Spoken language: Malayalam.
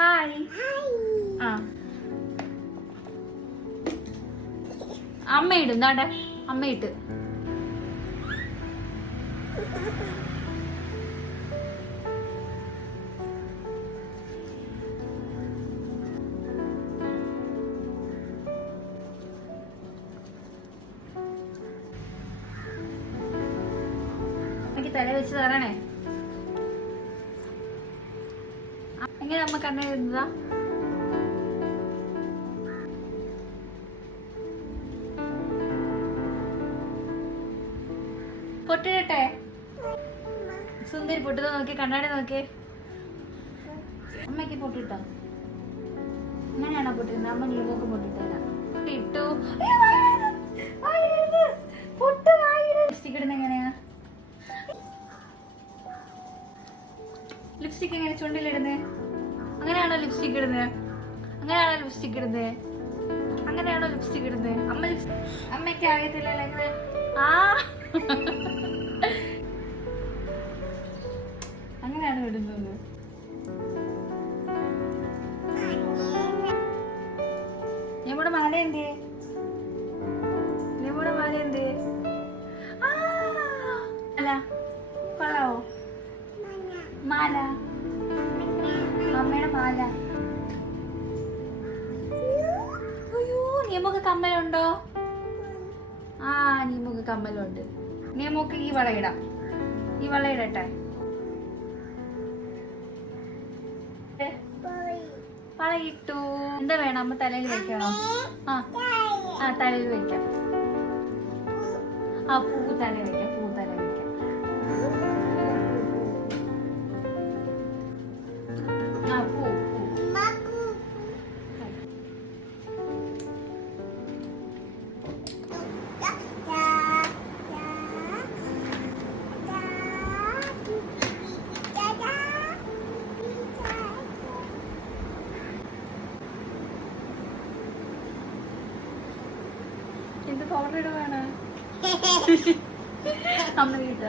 ഹായ്. ആ അമ്മ ഇടും എന്താണ്ടെ അമ്മ ഇട്ട്. എനിക്ക് തല വെച്ച് തരണേ. എങ്ങനെ അമ്മ കണ്ണെഴുതുന്നതാ? പൊട്ടിട്ടെ സുന്ദരി പൊട്ടുക നോക്കി കണ്ണാടി നോക്കി. അമ്മക്ക് പൊട്ടിട്ടോ? അങ്ങനെയാണോ പൊട്ടിരുന്നത്? അമ്മ നീക്ക് പൊട്ടിട്ടല്ല ഇട്ടു. ലിപ്സ്റ്റിക് ഇടുന്ന എങ്ങനെയാ? ലിപ്സ്റ്റിക് എങ്ങനെ ചുണ്ടിലിടുന്നേ? അങ്ങനെയാണോ ലിപ്സ്റ്റിക് ഇടുന്നത്? അങ്ങനെയാണോ ലിപ്സ്റ്റിക് ഇടുന്നത്? അങ്ങനെയാണോ ലിപ്സ്റ്റിക് ഇടുന്നത്? അമ്മയ്ക്ക് അറിയത്തില്ലല്ലോ എങ്ങനെ. ആ അങ്ങനെയാണ് ഇടുന്നത്. നമ്മുടെ മാല എന്തേ? നമ്മുടെ മാല എന്തേ? അല്ല കൊള്ളാവോ മാല? അമ്മയുടെ മാല. അയ്യോ നിയമക്ക് കമ്മലുണ്ടോ? ആ നിയമക്ക് കമ്മലുണ്ട്. നിയമക്ക് ഈ വള ഇടാം. ഈ വള ഇടട്ടെ. വള ഇട്ടു. എന്താ വേണം? അമ്മ തലയിൽ വെക്കണോ? ആ തലയിൽ വെക്കാം. ആ പൂ തല വെക്കാം. പൂ തല വെക്കാം. ആ പൂ എന്ത് പൗഡർ ഇടുവാണ് അമ്മ വീട്ട?